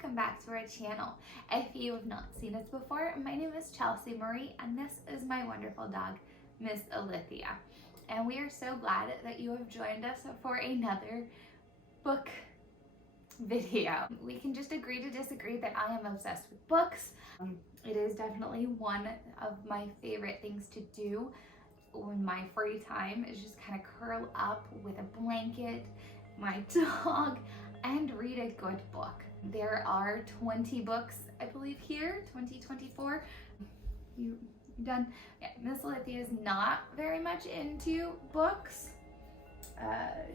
welcome back to our channel. If you have not seen us before, my name is Chelsea Marie and this is my wonderful dog, Miss Alithia. And we are so glad that you have joined us for another book video. We can just agree to disagree that I am obsessed with books. It is definitely one of my favorite things to do when my free time is just kind of curl up with a blanket, my dog, and read a good book. There are 20 books, I believe, here, 2024. You done? Yeah, Miss Alithia is not very much into books.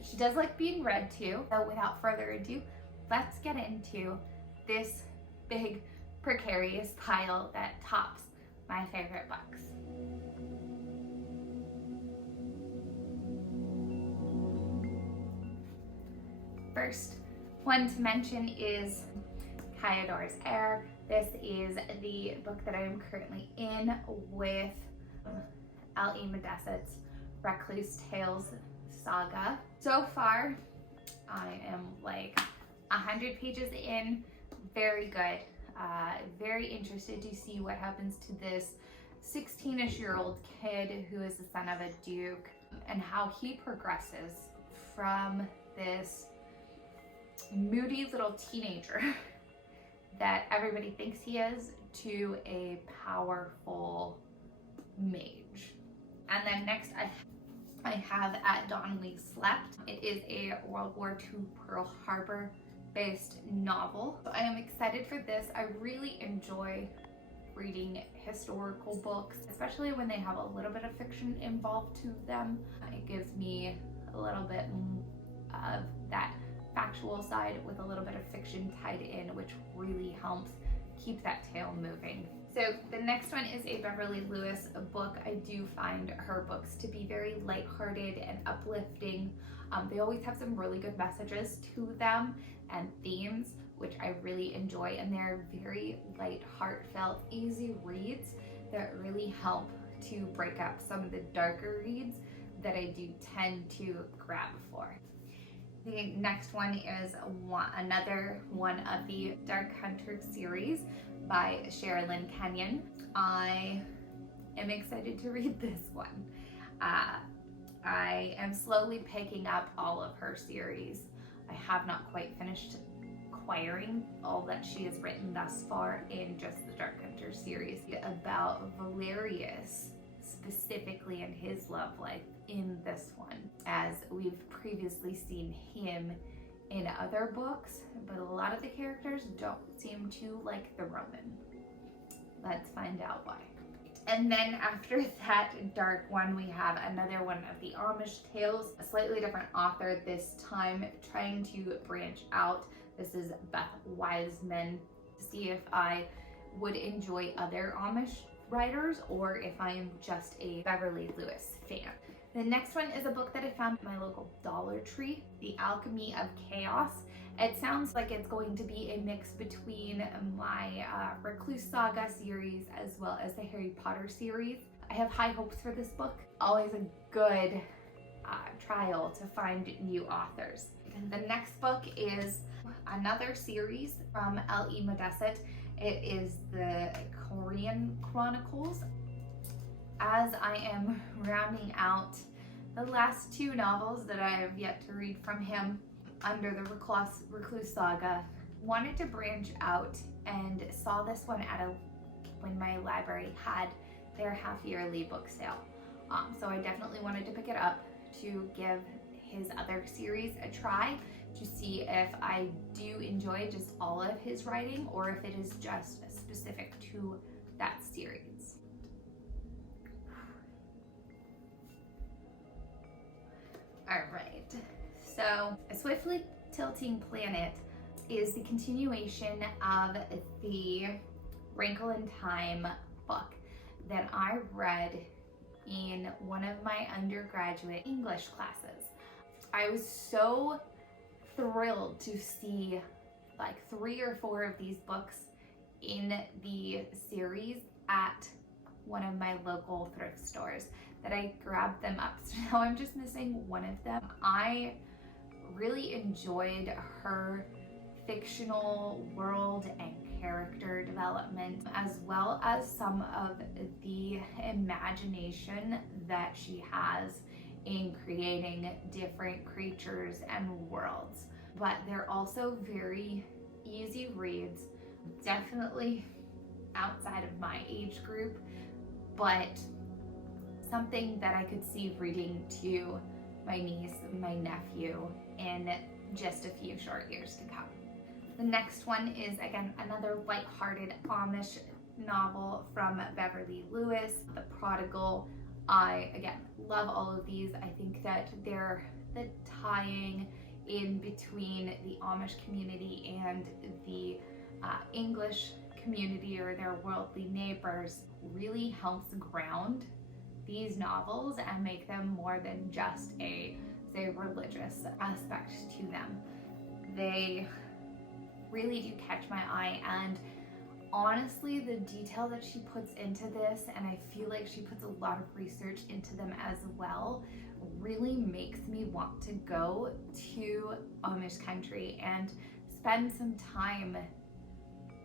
She does like being read to. So without further ado, let's get into this big precarious pile that tops my favorite books. First one to mention is Cyador's Heir. This is the book that I am currently in with Modesitt's Recluse Tales saga. So far, I am like 100 pages in. Very good. Very interested to see what happens to this 16-ish-year-old kid who is the son of a duke and how he progresses from this moody little teenager that everybody thinks he is to a powerful mage. And then next I have At Dawn We Slept. It is a World War II Pearl Harbor based novel. So I am excited for this. I really enjoy reading historical books, especially when they have a little bit of fiction involved to them. It gives me a little bit of that factual side with a little bit of fiction tied in, which really helps keep that tale moving. So the next one is a Beverly Lewis book. I do find her books to be very lighthearted and uplifting. They always have some really good messages to them and themes, which I really enjoy, and they're very light, heartfelt, easy reads that really help to break up some of the darker reads that I do tend to grab for. The next one is another one of the Dark Hunter series by Sherrilyn Kenyon. I am excited to read this one. I am slowly picking up all of her series. I have not quite finished acquiring all that she has written thus far in just the Dark Hunter series about Valerius specifically and his love life in this one, as we've previously seen him in other books, but a lot of the characters don't seem to like the Roman. Let's find out why. And then after that dark one, we have another one of the Amish tales, a slightly different author this time, trying to branch out. This is Beth Wiseman, to see if I would enjoy other Amish writers or if I am just a Beverly Lewis fan. The next one is a book that I found at my local Dollar Tree, The Alchemy of Chaos. It sounds like it's going to be a mix between my Recluse Saga series as well as the Harry Potter series. I have high hopes for this book. Always a good trial to find new authors. And the next book is another series from Modesitt. It is the Korean Chronicles. As I am rounding out the last two novels that I have yet to read from him under the Recluse Saga, wanted to branch out and saw this one at when my library had their half-yearly book sale. So I definitely wanted to pick it up to give his other series a try to see if I do enjoy just all of his writing or if it is just specific to that series. All right, so A Swiftly Tilting Planet is the continuation of the Wrinkle in Time book that I read in one of my undergraduate English classes. I was so thrilled to see like 3 or 4 of these books in the series at one of my local thrift stores that I grabbed them up. So now I'm just missing one of them. I really enjoyed her fictional world and character development, as well as some of the imagination that she has in creating different creatures and worlds. But they're also very easy reads, definitely outside of my age group, but something that I could see reading to my niece, my nephew in just a few short years to come. The next one is, again, another lighthearted Amish novel from Beverly Lewis, The Prodigal. I, again, love all of these. I think that they're the tying in between the Amish community and the English community, or their worldly neighbors, really helps ground these novels and make them more than just a, say, religious aspect to them. They really do catch my eye, and honestly, the detail that she puts into this, and I feel like she puts a lot of research into them as well, really makes me want to go to Amish country and spend some time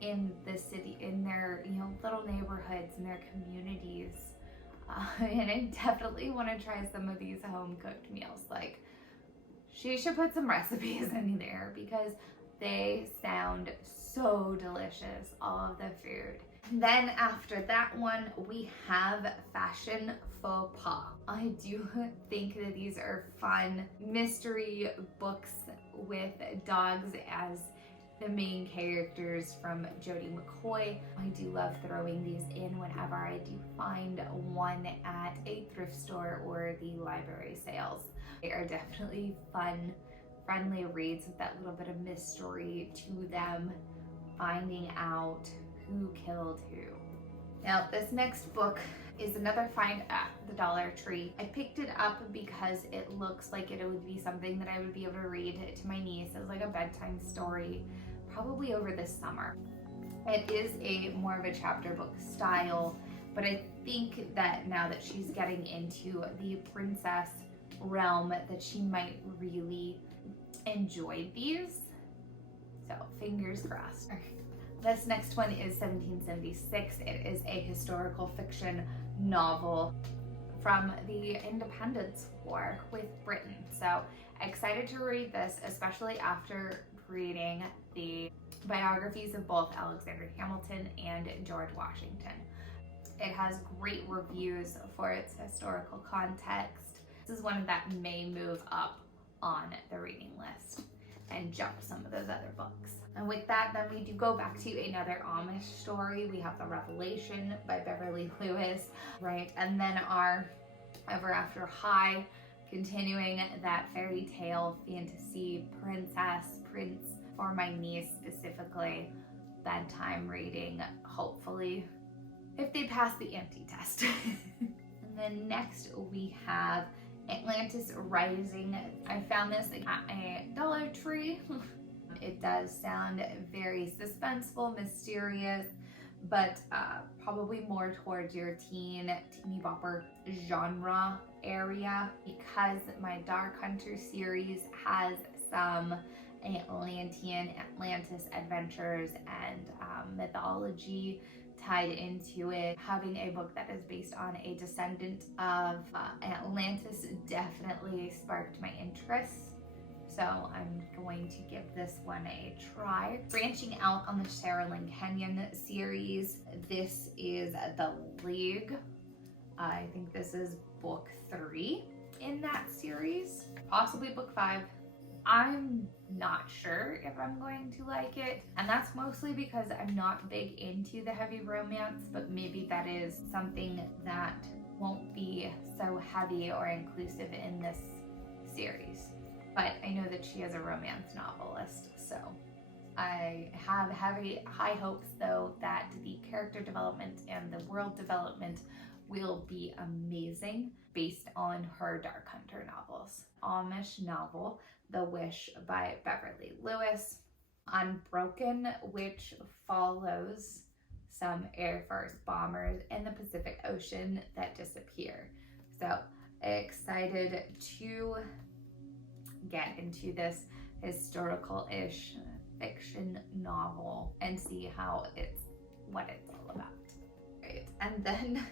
in the city, in their, you know, little neighborhoods, in their communities. And I definitely want to try some of these home cooked meals. Like, she should put some recipes in there because they sound so delicious, all of the food. Then after that one, we have Fashion Faux Pas. I do think that these are fun mystery books with dogs as the main characters from Judi McCoy. I do love throwing these in whenever I do find one at a thrift store or the library sales. They are definitely fun, friendly reads with that little bit of mystery to them, finding out who killed who. Now, this next book is another find at the Dollar Tree. I picked it up because it looks like it would be something that I would be able to read to my niece as like a bedtime story, probably over the summer. It is a more of a chapter book style, but I think that now that she's getting into the princess realm, that she might really enjoy these. So fingers crossed. This next one is 1776. It is a historical fiction novel from the Independence War with Britain. So excited to read this, especially after reading the biographies of both Alexander Hamilton and George Washington. It has great reviews for its historical context. This is one that may move up on the reading list and jump some of those other books. And with that, then we do go back to another Amish story. We have The Revelation by Beverly Lewis, right? And then our Ever After High, continuing that fairy tale fantasy princess, prince for my niece specifically, bedtime reading, hopefully, if they pass the empty test. And then next we have Atlantis Rising. I found this at a Dollar Tree. It does sound very suspenseful, mysterious, but probably more towards your teeny bopper genre area, because my Dark Hunter series has some Atlantis adventures and mythology tied into it. Having a book that is based on a descendant of Atlantis definitely sparked my interest. So I'm going to give this one a try. Branching out on the Sherrilyn Kenyon series, this is The League. I think this is book 3 in that series, possibly book 5. I'm not sure if I'm going to like it, and that's mostly because I'm not big into the heavy romance, but maybe that is something that won't be so heavy or inclusive in this series. But I know that she is a romance novelist, so I have high hopes though that the character development and the world development will be amazing based on her Dark Hunter novels. Amish novel, The Wish by Beverly Lewis. Unbroken, which follows some Air Force bombers in the Pacific Ocean that disappear. So excited to get into this historical-ish fiction novel and see what it's all about. Right. And then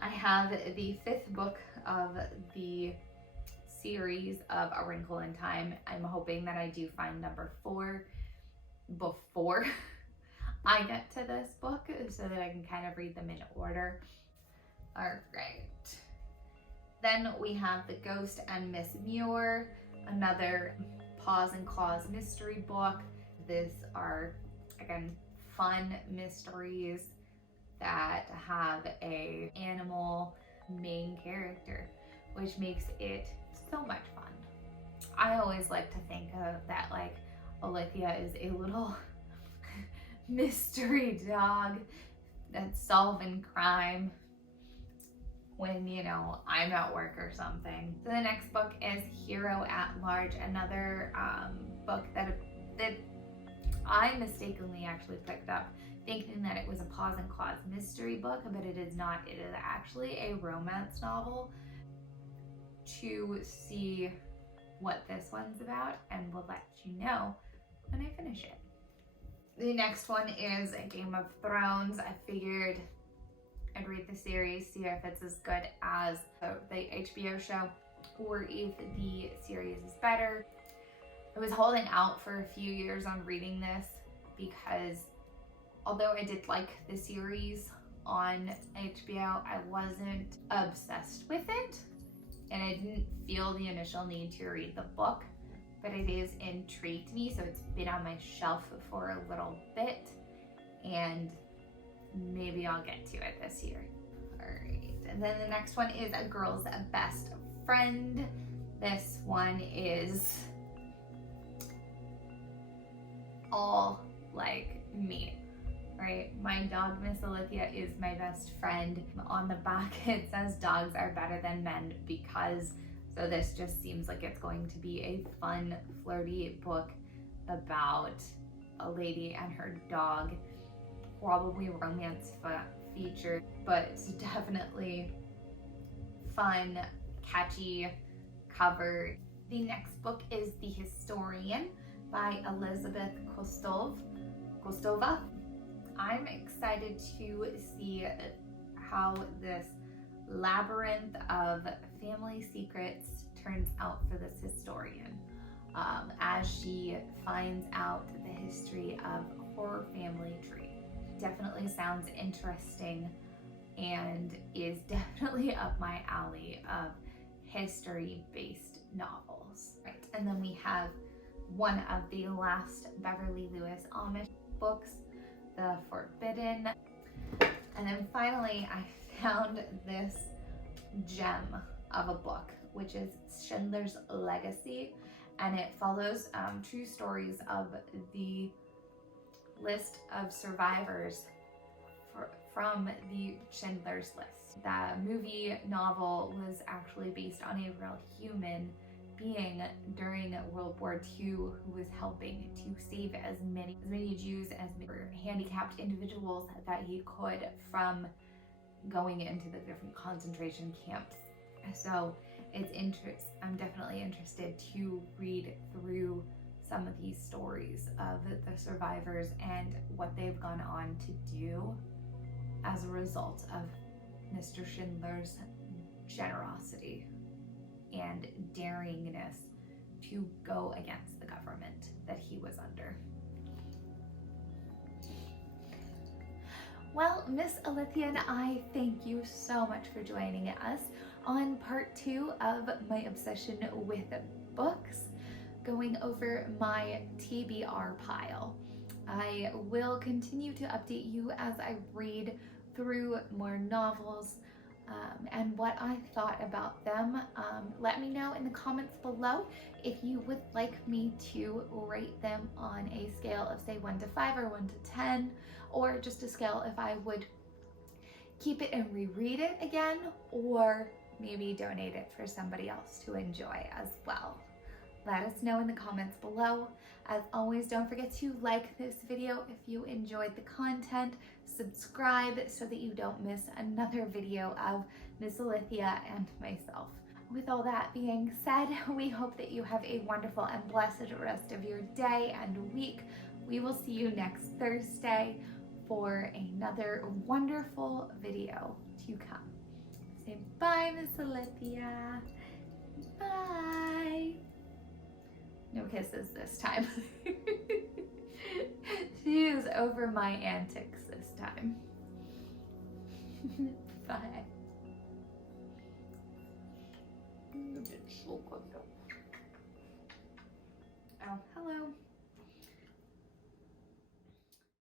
I have the 5th book of the series of A Wrinkle in Time. I'm hoping that I do find number 4 before I get to this book so that I can kind of read them in order. All right. Then we have The Ghost and Miss Muir, another Paws and Claws mystery book. These are, again, fun mysteries that have a animal main character, which makes it so much fun. I always like to think of that, like, Alithia is a little mystery dog that's solving crime when, you know, I'm at work or something. So the next book is Hero at Large, another book that I mistakenly actually picked up thinking that it was a Paws and Claws mystery book, but it is not. It is actually a romance novel. To see what this one's about, and we'll let you know when I finish it. The next one is A Game of Thrones. I figured I'd read the series, see if it's as good as the HBO show, or if the series is better. I was holding out for a few years on reading this because although I did like the series on HBO, I wasn't obsessed with it, and I didn't feel the initial need to read the book, but it has intrigued me, so it's been on my shelf for a little bit, and maybe I'll get to it this year. All right, and then the next one is A Girl's Best Friend. This one is all like me, right? My dog, Miss Alithia, is my best friend. On the back it says dogs are better than men because, so this just seems like it's going to be a fun, flirty book about a lady and her dog. Probably romance feature, but it's definitely fun, catchy cover. The next book is The Historian by Elizabeth Kostova. I'm excited to see how this labyrinth of family secrets turns out for this historian as she finds out the history of her family tree. Definitely sounds interesting and is definitely up my alley of history-based novels. Right, and then we have one of the last Beverly Lewis Amish books, The Forbidden. And then finally, I found this gem of a book, which is Schindler's Legacy, and it follows true stories of the list of survivors from the Schindler's List. The movie novel was actually based on a real human being during World War II who was helping to save as many Jews as handicapped individuals that he could from going into the different concentration camps. So I'm definitely interested to read through some of these stories of the survivors and what they've gone on to do as a result of Mr. Schindler's generosity and daringness to go against the government that he was under. Well, Miss Alithia and I thank you so much for joining us on part 2 of my obsession with books, going over my TBR pile. I will continue to update you as I read through more novels and what I thought about them. Let me know in the comments below if you would like me to rate them on a scale of say 1 to 5 or 1 to 10, or just a scale if I would keep it and reread it again, or maybe donate it for somebody else to enjoy as well. Let us know in the comments below. As always, don't forget to like this video if you enjoyed the content, subscribe so that you don't miss another video of Miss Alithia and myself. with all that being said, we hope that you have a wonderful and blessed rest of your day and week. We will see you next Thursday for another wonderful video to come. Say bye, Miss Olivia. Bye. No kisses this time. She is over my antics this time. Bye. Oh, hello.